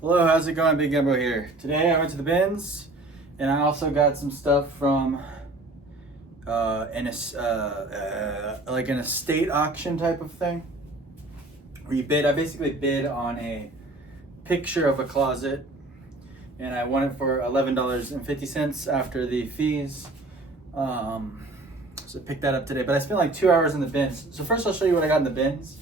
Hello, how's it going? Big Gumbo here. Today I went to the bins and I also got some stuff from like an estate auction type of thing where you bid. I basically bid on a picture of a closet and I won it for $11.50 after the fees. So I picked that up today, but I spent like 2 hours in the bins. So first I'll show you what I got in the bins.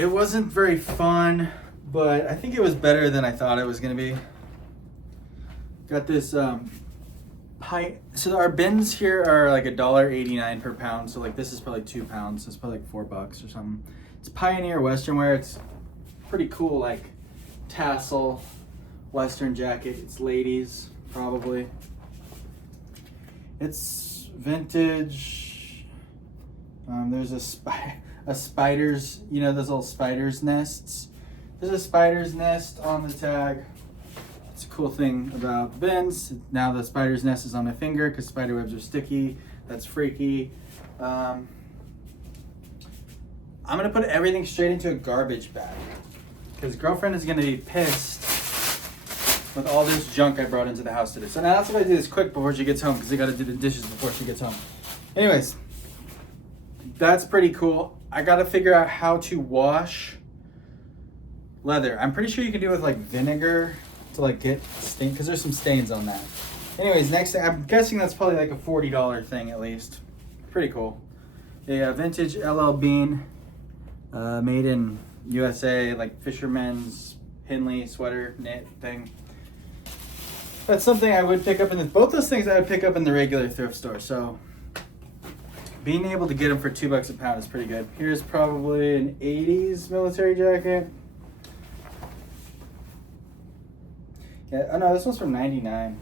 It wasn't very fun, but I think it was better than I thought it was gonna be. Got this pie. So our bins here are like $1.89 per pound. So like this is probably 2 pounds. So it's probably like $4 or something. It's Pioneer Western wear. It's pretty cool, like tassel Western jacket. It's ladies probably. It's vintage. There's a spider's, you know, those little spider's nests. There's a spider's nest on the tag. It's a cool thing about bins. Now the spider's nest is on my finger because spider webs are sticky. That's freaky. I'm gonna put everything straight into a garbage bag because girlfriend is gonna be pissed with all this junk I brought into the house today. So now that's why I do this quick before she gets home because I gotta do the dishes before she gets home. Anyways, that's pretty cool. I gotta figure out how to wash leather. I'm pretty sure you can do it with like vinegar to like get stain, because there's some stains on that. Anyways, next thing, I'm guessing that's probably like a $40 thing at least. Pretty cool. A vintage LL Bean, made in USA, like fisherman's Henley sweater knit thing. That's something I would pick up in both those things I would pick up in the regular thrift store. So being able to get them for $2 a pound is pretty good. Here's probably an 80s military jacket. Yeah, oh no, this one's from 99.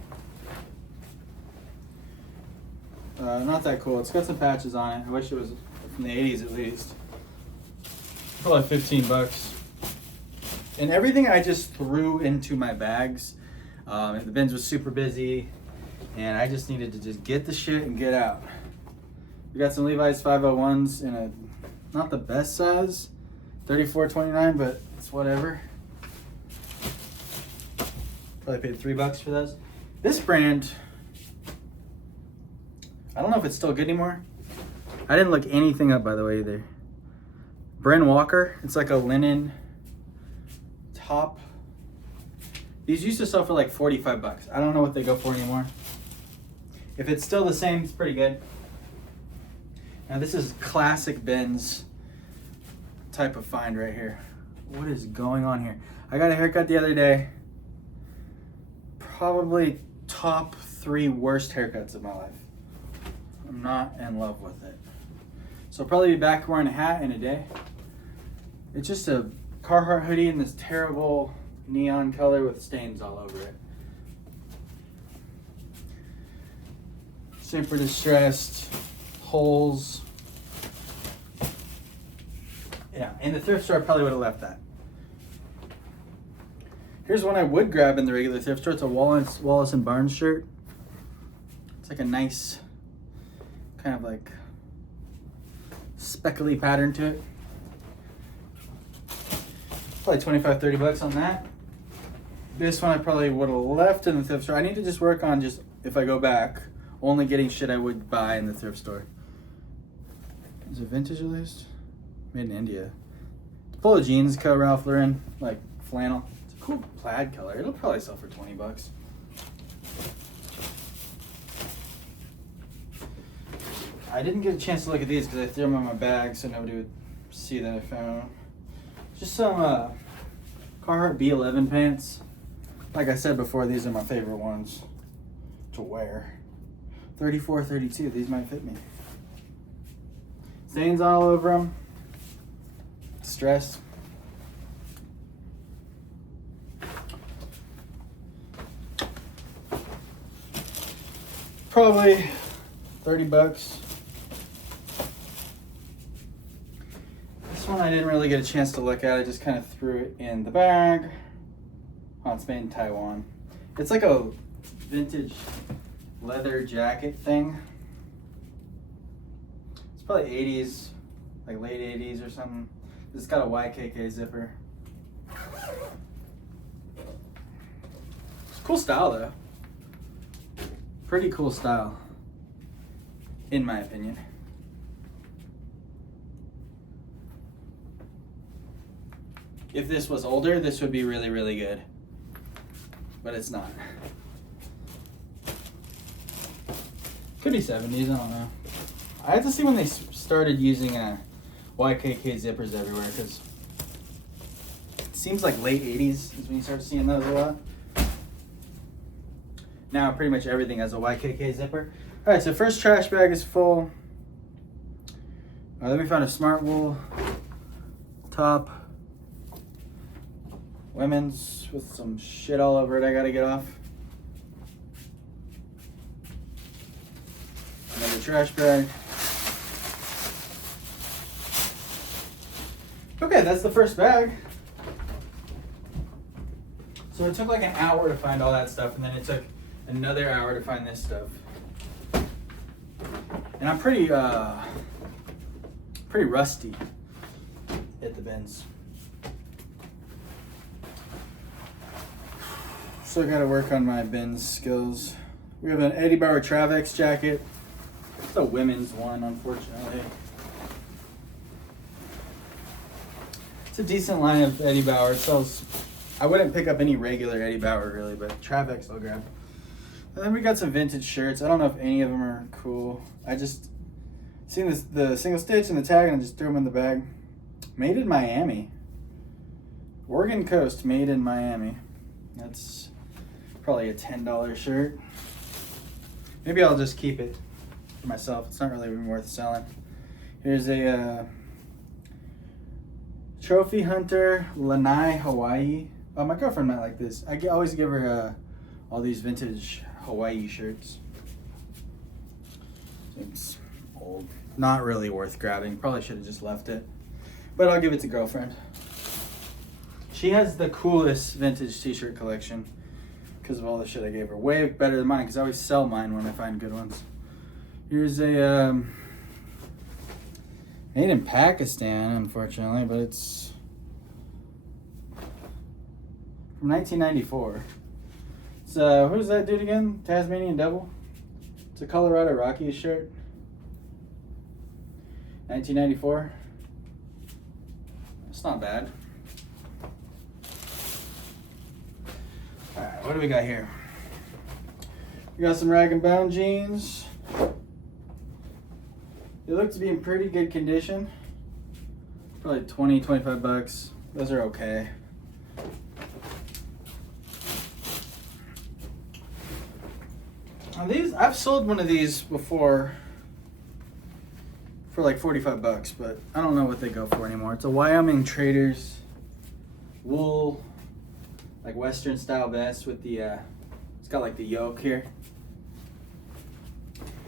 Not that cool. It's got some patches on it. I wish it was from the 80s at least. Probably 15 bucks. And everything I just threw into my bags. The bins was super busy and I just needed to just get the shit and get out. We got some Levi's 501s in a, not the best size, 34.29, but it's whatever. Probably paid $3 for those. This brand, I don't know if it's still good anymore. I didn't look anything up, by the way, either. Bren Walker, it's like a linen top. These used to sell for like 45 bucks. I don't know what they go for anymore. If it's still the same, it's pretty good. Now this is classic bins type of find right here. What is going on here? I got a haircut the other day. Probably top 3 worst haircuts of my life. I'm not in love with it. So I'll probably be back wearing a hat in a day. It's just a Carhartt hoodie in this terrible neon color with stains all over it. Super distressed. Holes. Yeah, in the thrift store I probably would have left that. Here's one I would grab in the regular thrift store. It's a Wallace and Barnes shirt. It's like a nice kind of like speckly pattern to it. Probably 25, 30 bucks on that. This one I probably would have left in the thrift store. I need to just work on just, if I go back, only getting shit I would buy in the thrift store. Is it vintage at least? Made in India. It's Polo jeans, cut Ralph Lauren, like flannel. It's a cool plaid color. It'll probably sell for 20 bucks. I didn't get a chance to look at these because I threw them in my bag so nobody would see that I found them. Just some Carhartt B11 pants. Like I said before, these are my favorite ones to wear. 34, 32, these might fit me. Stains all over them. Stress. Probably 30 bucks. This one I didn't really get a chance to look at. I just kind of threw it in the bag. Oh, it's made in Taiwan. It's like a vintage leather jacket thing. It's probably 80s, like late 80s or something. It's got a YKK zipper. It's cool style though. Pretty cool style, in my opinion. If this was older, this would be really, really good. But it's not. Could be 70s, I don't know. I have to see when they started using YKK zippers everywhere, because it seems like late 80s is when you start seeing those a lot. Now pretty much everything has a YKK zipper. Alright, so first trash bag is full. Then we found a smart wool top. Women's with some shit all over it I gotta get off. Another trash bag. Okay, that's the first bag. So it took like an hour to find all that stuff, and then it took another hour to find this stuff. And I'm pretty rusty at the bins. So I gotta work on my bins skills. We have an Eddie Bauer Travex jacket. It's a women's one, unfortunately. It's a decent line of Eddie Bauer. It sells, I wouldn't pick up any regular Eddie Bauer really, but Travex I'll grab. And then we got some vintage shirts. I don't know if any of them are cool. I just seen the single stitch and the tag and I just threw them in the bag. Made in Miami. Oregon Coast, made in Miami. That's probably a $10 shirt. Maybe I'll just keep it for myself. It's not really even worth selling. Here's a Trophy Hunter Lanai Hawaii. Oh, my girlfriend might like this. I always give her all these vintage Hawaii shirts. It's old. Not really worth grabbing. Probably should have just left it. But I'll give it to girlfriend. She has the coolest vintage t-shirt collection because of all the shit I gave her. Way better than mine because I always sell mine when I find good ones. Here's a made in Pakistan, unfortunately, but it's from 1994. It's who's that dude again? Tasmanian Devil. It's a Colorado Rockies shirt. 1994. It's not bad. Alright, what do we got here? We got some Rag & Bone jeans. They look to be in pretty good condition. Probably 20, 25 bucks. Those are okay. Now these, I've sold one of these before for like 45 bucks, but I don't know what they go for anymore. It's a Wyoming Traders wool, like Western style vest with the, it's got like the yoke here.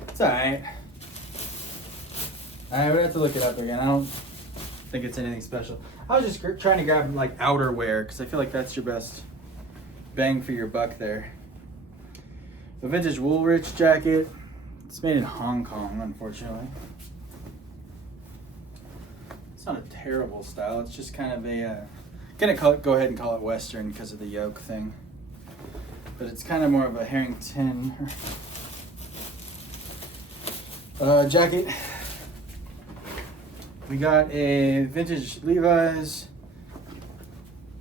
It's alright. I would have to look it up again. I don't think it's anything special. I was just trying to grab like outerwear because I feel like that's your best bang for your buck there. A vintage Woolrich jacket. It's made in Hong Kong, unfortunately. It's not a terrible style. It's just kind of a go ahead and call it Western because of the yoke thing. But it's kind of more of a Harrington jacket. We got a vintage Levi's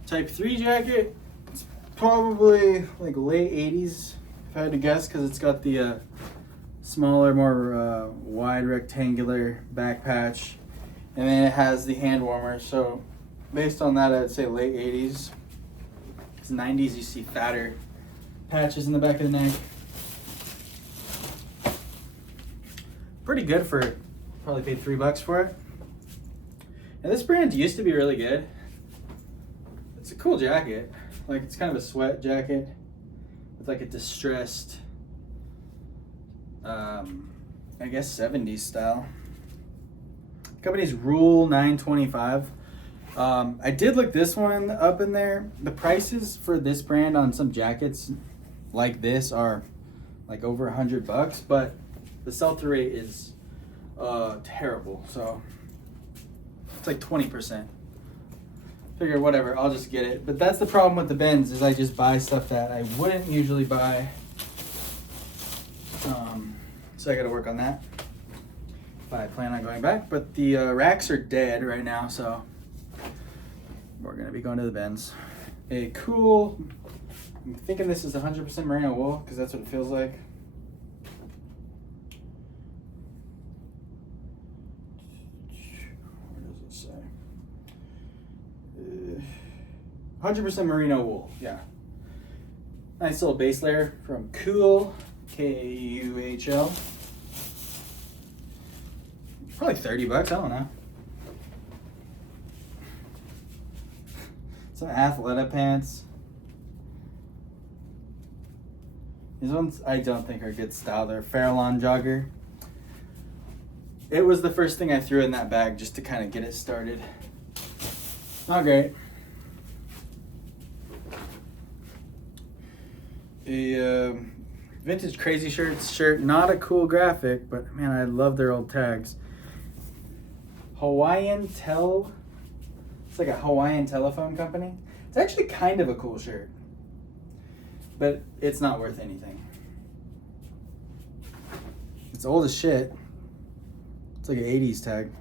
Type 3 jacket. It's probably like late 80s, if I had to guess, because it's got the smaller, more wide rectangular back patch. And then it has the hand warmer. So based on that, I'd say late 80s. Because 90s, you see fatter patches in the back of the neck. Pretty good for it. Probably paid $3 for it. And this brand used to be really good. It's a cool jacket. Like, it's kind of a sweat jacket with like a distressed, I guess 70s style. The company's Rule 925. I did look this one up in there. The prices for this brand on some jackets like this are like over $100, but the sell-through rate is terrible. So it's like 20%. Figured whatever, I'll just get it. But that's the problem with the bins, is I just buy stuff that I wouldn't usually buy. So I gotta work on that if I plan on going back. But the racks are dead right now, so we're gonna be going to the bins. A cool, I'm thinking this is 100% merino wool, because that's what it feels like. Where does it say? 100% merino wool, yeah. Nice little base layer from Cool, Kuhl. Probably $30, I don't know. Some Athleta pants. These ones I don't think are good style. They're Farallon jogger. It was the first thing I threw in that bag just to kind of get it started. Not great. A vintage Crazy Shirts shirt. Not a cool graphic, but man, I love their old tags. Hawaiian Tel. It's like a Hawaiian telephone company. It's actually kind of a cool shirt, but it's not worth anything. It's old as shit. It's like an 80s tag.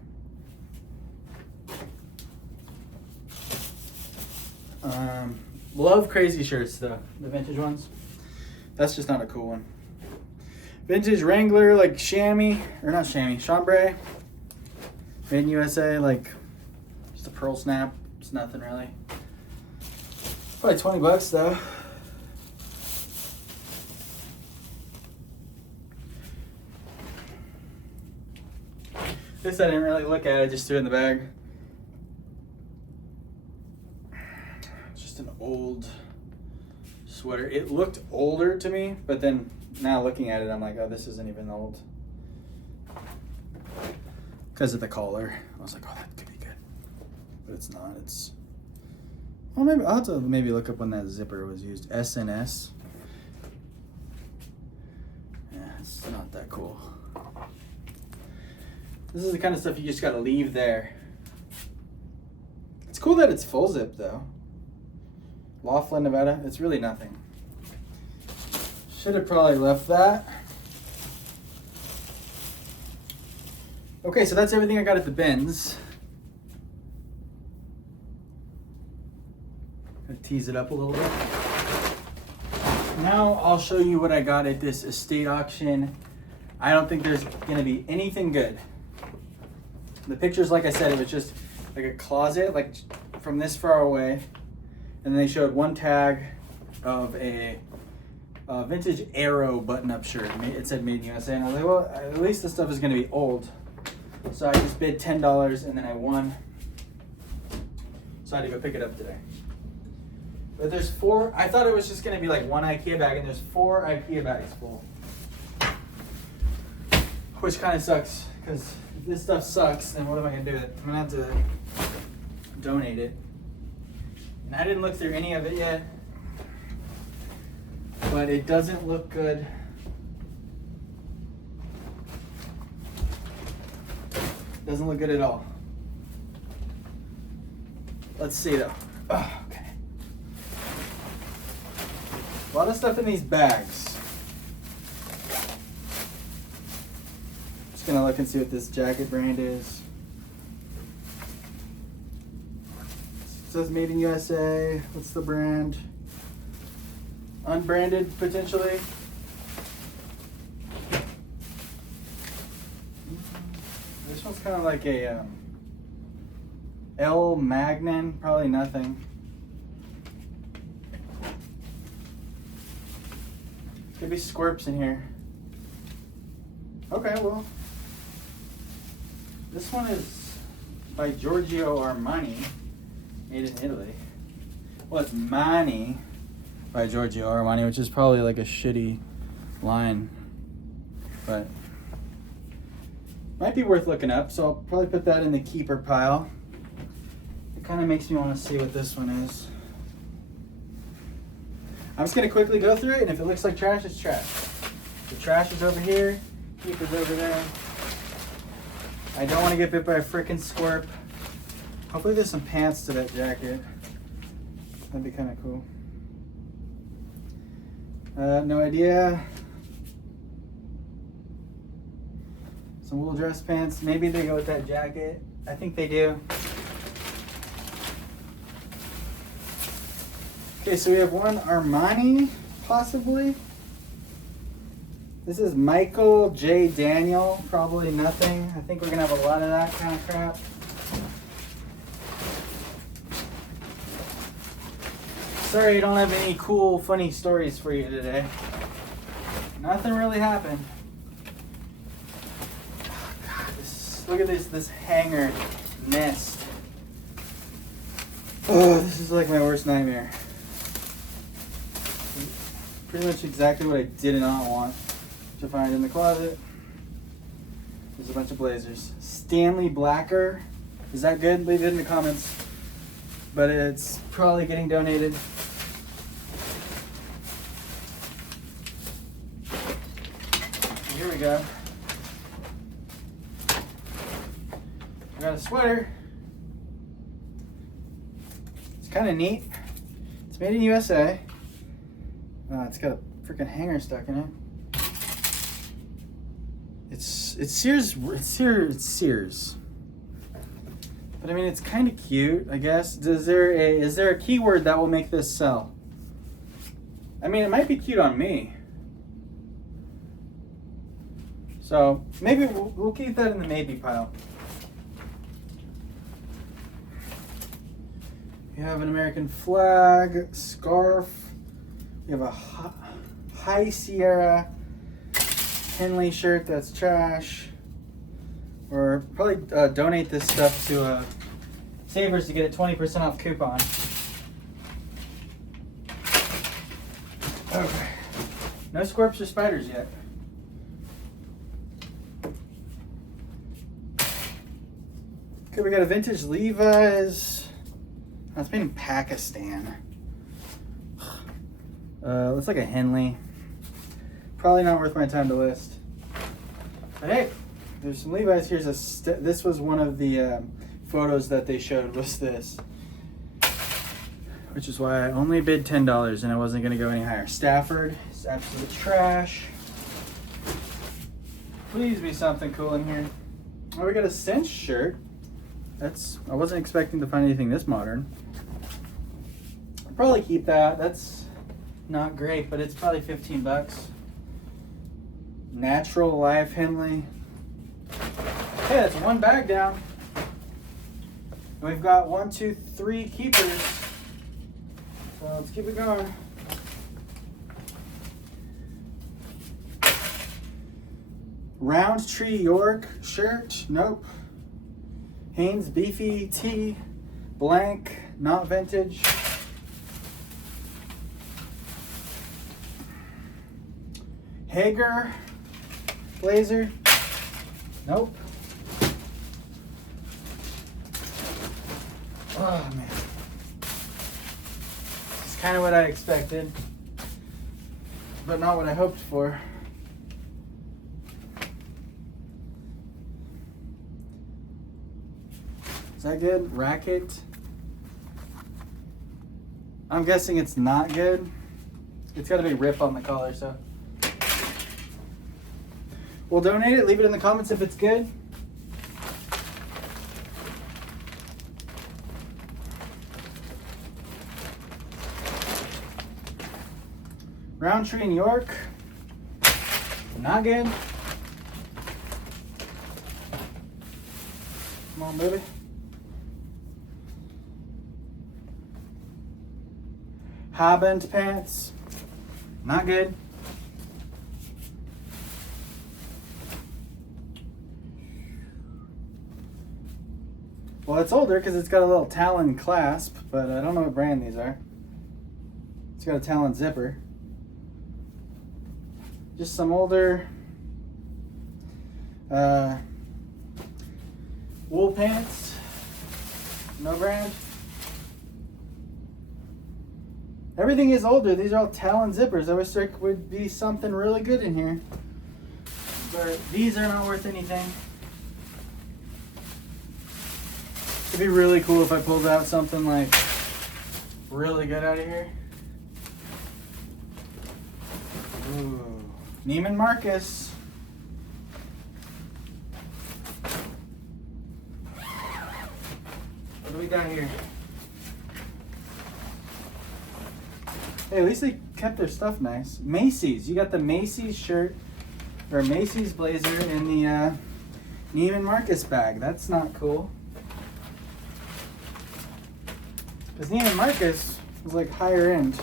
Love Crazy Shirts though, the vintage ones. That's just not a cool one. Vintage Wrangler, like chamois, or not chamois, chambray. Made in USA, like just a pearl snap. It's nothing really. Probably $20 though. This I didn't really look at, I just threw it in the bag. It's just an old sweater. It looked older to me, but then now looking at it, I'm like, oh, this isn't even old. Because of the collar. I was like, oh, that could be good. But it's not. It's, well, maybe I'll have to maybe look up when that zipper was used. SNS. Yeah, it's not that cool. This is the kind of stuff you just gotta leave there. It's cool that it's full zip though. Laughlin, Nevada. It's really nothing. Should have probably left that. Okay, so that's everything I got at the bins. Gonna tease it up a little bit. Now I'll show you what I got at this estate auction. I don't think there's gonna be anything good. The pictures, like I said, it was just like a closet, like from this far away. And then they showed one tag of a vintage Arrow button-up shirt. It said Made in USA, and I was like, well, at least this stuff is gonna be old. So I just bid $10 and then I won. So I had to go pick it up today. But there's 4, I thought it was just gonna be like one IKEA bag, and there's 4 IKEA bags full. Which kind of sucks, because if this stuff sucks, then what am I gonna do with it? I'm gonna have to donate it. And I didn't look through any of it yet, but it doesn't look good. Doesn't look good at all. Let's see though. Oh, okay. A lot of stuff in these bags. Just gonna look and see what this jacket brand is. It says Made in USA. What's the brand? Unbranded, potentially. This one's kind of like a L Magnin, probably nothing. Could be squirps in here. Okay, well, this one is by Giorgio Armani, made in Italy. Well, it's Mani by Giorgio Armani, which is probably like a shitty line, but might be worth looking up. So I'll probably put that in the keeper pile. It kind of makes me want to see what this one is. I'm just gonna quickly go through it, and if it looks like trash, it's trash. The trash is over here, keeper's over there. I don't want to get bit by a frickin' squirp. Hopefully there's some pants to that jacket. That'd be kind of cool. No idea. Some wool dress pants. Maybe they go with that jacket. I think they do. Okay, so we have one Armani, possibly. This is Michael J. Daniel. Probably nothing. I think we're gonna have a lot of that kind of crap. Sorry, I don't have any cool, funny stories for you today. Nothing really happened. Oh, God, look at this hanger nest. Oh, this is like my worst nightmare. Pretty much exactly what I did not want to find in the closet. There's a bunch of blazers. Stanley Blacker. Is that good? Leave it in the comments. But it's probably getting donated. Here we go. I got a sweater. It's kind of neat. It's made in USA. It's got a freaking hanger stuck in it. It's Sears. It's Sears. But I mean, it's kind of cute, I guess. Is there a keyword that will make this sell? I mean, it might be cute on me. So maybe we'll keep that in the maybe pile. You have an American flag, scarf. We have a High Sierra Henley shirt that's trash. Or probably donate this stuff to Savers to get a 20% off coupon. Okay. No scorps or spiders yet. Okay, we got a vintage Levi's. That's made in Pakistan. Looks like a Henley. Probably not worth my time to list. But hey, there's some Levi's. Here's this was one of the photos that they showed was this. Which is why I only bid $10 and I wasn't gonna go any higher. Stafford is absolute trash. Please be something cool in here. Oh, we got a cinch shirt. I wasn't expecting to find anything this modern. I'll probably keep that. That's not great, but it's probably 15 bucks. Natural Life Henley. Okay, that's one bag down. And we've got 1, 2, 3 keepers. So let's keep it going. Roundtree York shirt. Nope. Hanes Beefy Tee. Blank. Not vintage. Hager blazer. Nope. Oh man. It's kind of what I expected, but not what I hoped for. Is that good? Racket. I'm guessing it's not good. It's got a big rip on the collar, so. We'll donate it. Leave it in the comments if it's good. Roundtree in New York. Not good. Come on, baby. High-bend pants. Not good. Well, it's older because it's got a little Talon clasp, but I don't know what brand these are. It's got a Talon zipper. Just some older wool pants. No brand. Everything is older. These are all Talon zippers. I wish there would be something really good in here. But these are not worth anything. It'd be really cool if I pulled out something like really good out of here. Ooh. Neiman Marcus. What do we got here? Hey, at least they kept their stuff nice. Macy's. You got the Macy's shirt or Macy's blazer in the Neiman Marcus bag. That's not cool. Because Neiman Marcus was like higher end.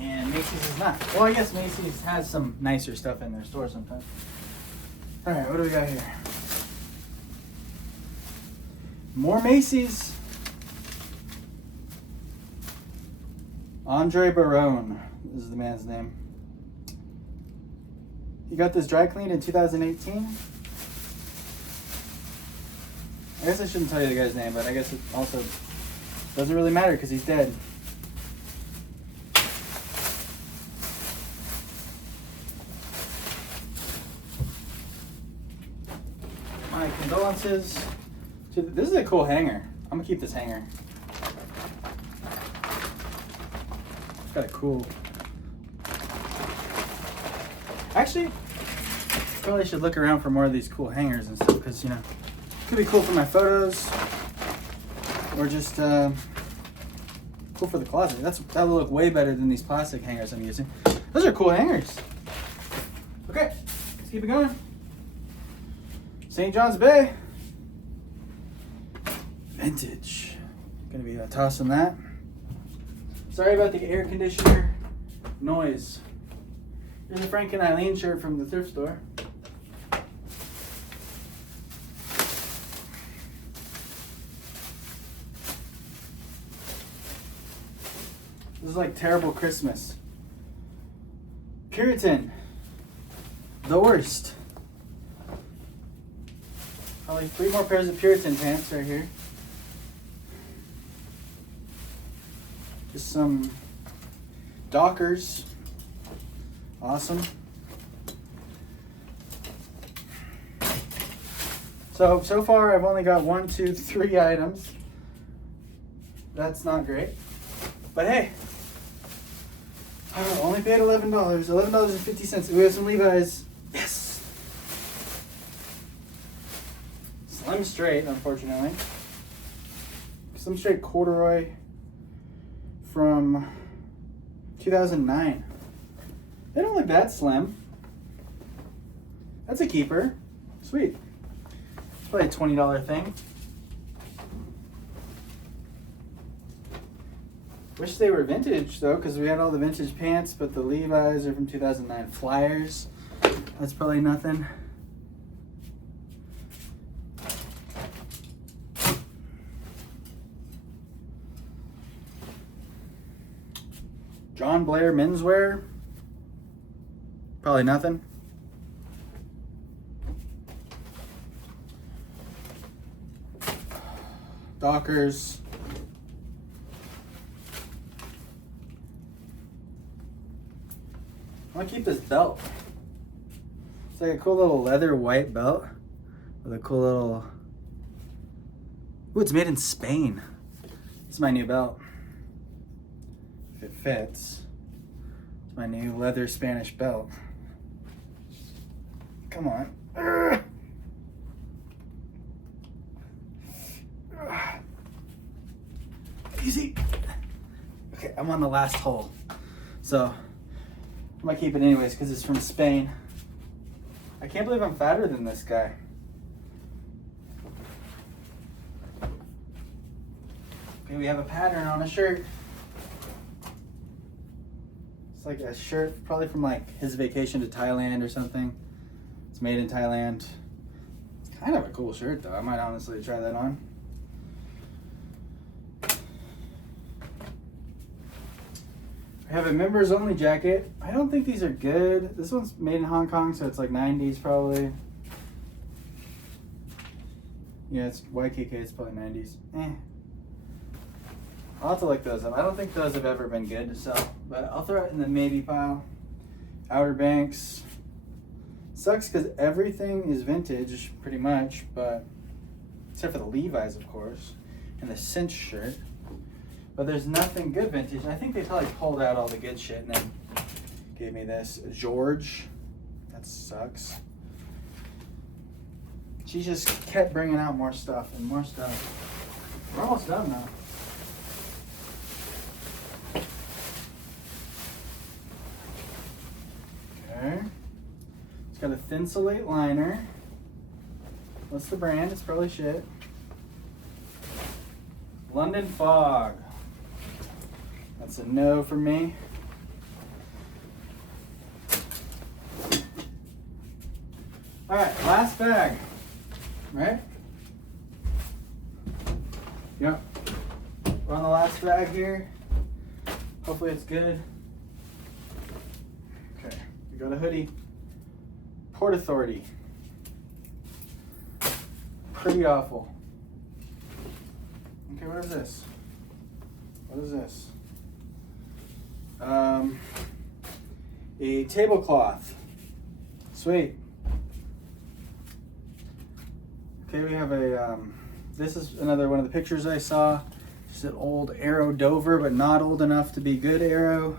And Macy's is not. Well, I guess Macy's has some nicer stuff in their store sometimes. Alright, what do we got here? More Macy's. Andre Barone is the man's name. He got this dry cleaned in 2018. I guess I shouldn't tell you the guy's name, but I guess it also doesn't really matter because he's dead. My condolences. This is a cool hanger. I'm gonna keep this hanger. It's got a cool. Actually, probably should look around for more of these cool hangers and stuff because, you know, it could be cool for my photos or just cool for the closet. That'll look way better than these plastic hangers I'm using. Those are cool hangers. Okay, let's keep it going. St. John's Bay. Vintage. Gonna be tossing that. Sorry about the air conditioner noise. Here's a Frank and Eileen shirt from the thrift store. This is like terrible Christmas. Puritan. The worst. Probably 3 more pairs of Puritan pants right here. Just some Dockers. Awesome. So far I've only got 1, 2, 3 items. That's not great. But hey, I only paid $11. $11.50. We have some Levi's. Yes. Slim straight, unfortunately. Slim straight corduroy from 2009. They don't look that slim. That's a keeper. Sweet. It's probably a $20 thing. Wish they were vintage though, because we had all the vintage pants, but the Levi's are from 2009. Flyers. That's probably nothing. John Blair menswear. Probably nothing. Dockers. I want to keep this belt. It's like a cool little leather white belt with a cool little. Ooh, it's made in Spain. It's my new belt. If it fits. It's my new leather Spanish belt. Come on. Easy. Okay, I'm on the last hole. So, I'm gonna keep it anyways because it's from Spain. I can't believe I'm fatter than this guy. Okay, we have a pattern on a shirt. It's like a shirt probably from like his vacation to Thailand or something. It's made in Thailand. It's kind of a cool shirt though. I might honestly try that on. I have a members only jacket. I don't think these are good. This one's made in Hong Kong, so it's like 90s probably. Yeah, it's YKK, it's probably 90s. I'll have to look those up. I don't think those have ever been good to sell, but I'll throw it in the maybe pile. Outer Banks, Sucks because everything is vintage, pretty much, but except for the Levi's, of course, and the cinch shirt. But there's nothing good vintage. I think they probably pulled out all the good shit and then gave me this. George. That sucks. She just kept bringing out more stuff and more stuff. We're almost done now. Okay. It's got a Thinsulate liner. What's the brand? It's probably shit. London Fog. That's a no for me. All right, last bag, right? Yep. We're on the last bag here. Hopefully it's good. Okay, we got a hoodie. Port Authority. Pretty awful. Okay, what is this? What is this? A tablecloth. Sweet. Okay, we have a, this is another one of the pictures I saw. Just an old Arrow Dover, but not old enough to be good Arrow.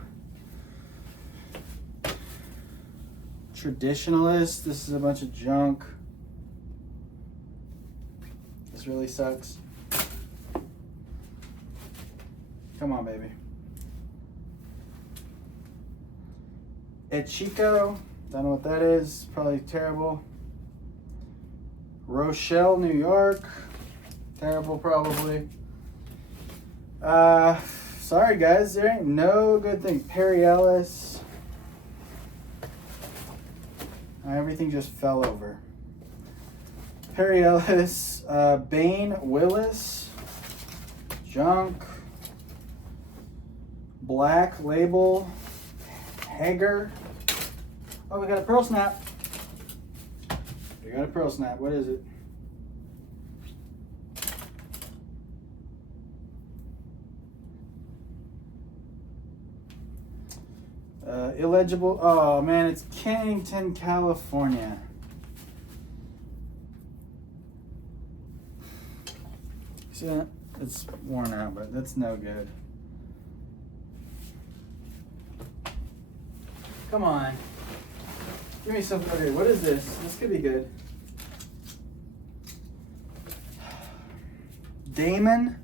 Traditionalist, this is a bunch of junk. This really sucks. Come on, baby. Chico, don't know what that is, probably terrible. Rochelle, New York, terrible probably. Sorry guys, there ain't no good thing. Perry Ellis. Everything just fell over. Perry Ellis, Bain Willis, junk. Black Label, Hager. Oh, we got a pearl snap. We got a pearl snap. What is it? Illegible. Oh man, it's Kennington, California. See that? It's worn out, but that's no good. Come on. Give me something. Okay, what is this? This could be good. Damon.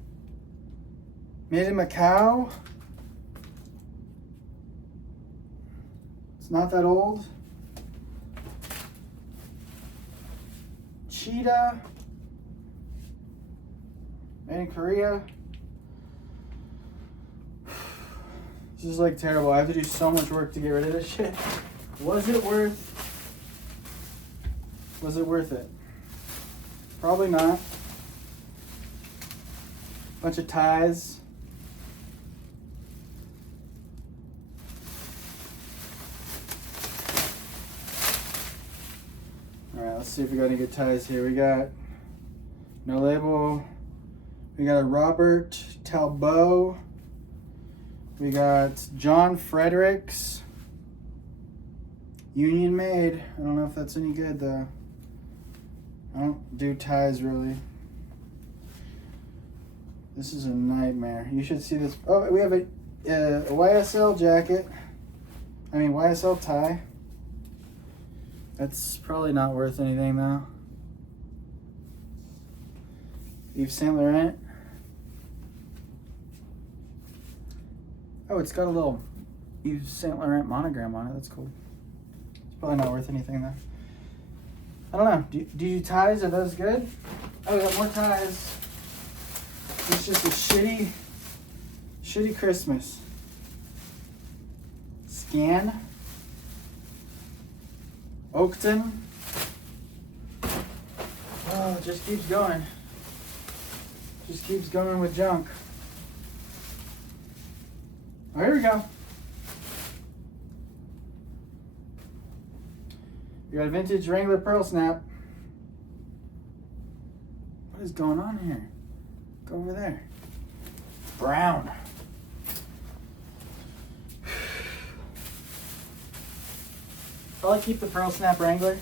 Made in Macau. It's not that old. Cheetah. Made in Korea. This is like terrible. I have to do so much work to get rid of this shit. Was it worth it? Probably not. Bunch of ties. Alright, let's see if we got any good ties here. We got No Label. We got a Robert Talbot. We got John Fredericks. Union Made. I don't know if that's any good though. I don't do ties really. This is a nightmare. You should see this. Oh, we have a YSL jacket. I mean YSL tie. That's probably not worth anything though. Yves Saint Laurent. Oh, it's got a little Yves Saint Laurent monogram on it. That's cool. It's probably not worth anything though. I don't know. Do you ties? Are those good? Oh, we got more ties. It's just a shitty Christmas. Scan. Oakton. Oh, it just keeps going. Just keeps going with junk. Oh, here we go. You got a vintage Wrangler Pearl Snap. What is going on here? Go over there. Brown. I'll keep the Pearl Snap Wrangler.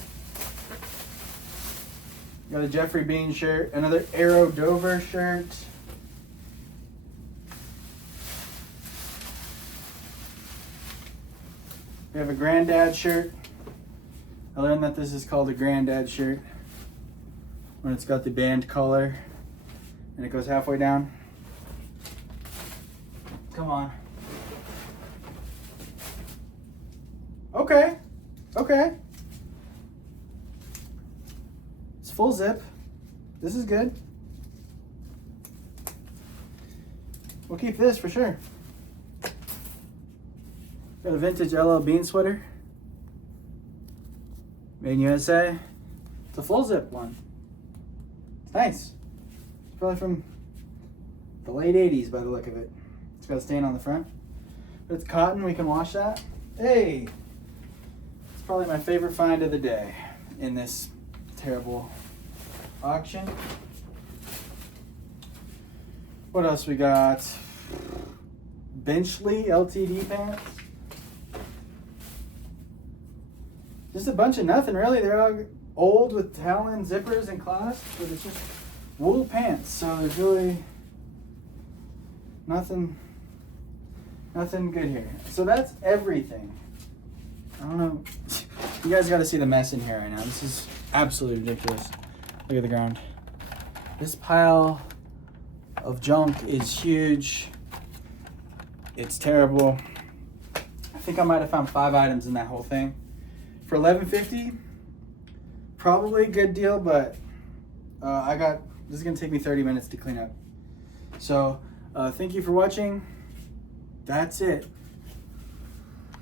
Got a Jeffrey Bean shirt, another Arrow Dover shirt. We have a Granddad shirt. I learned that this is called a Granddad shirt when it's got the band collar and it goes halfway down. Come on. Okay. Okay. It's full zip. This is good. We'll keep this for sure. Got a vintage LL Bean sweater. Made in USA. It's a full zip one. It's nice. It's probably from the late 80s by the look of it. It's got a stain on the front. But it's cotton, we can wash that. Hey! It's probably my favorite find of the day in this terrible auction. What else we got? Benchley LTD pants. Just a bunch of nothing really. They're all old with talon zippers and clasps, but it's just wool pants. So there's really nothing good here. So that's everything. I don't know. You guys got to see the mess in here right now. This is absolutely ridiculous. Look at the ground. This pile of junk is huge. It's terrible. I think I might have found 5 items in that whole thing. For $11.50, probably a good deal, but this is gonna take me 30 minutes to clean up. So thank you for watching. That's it.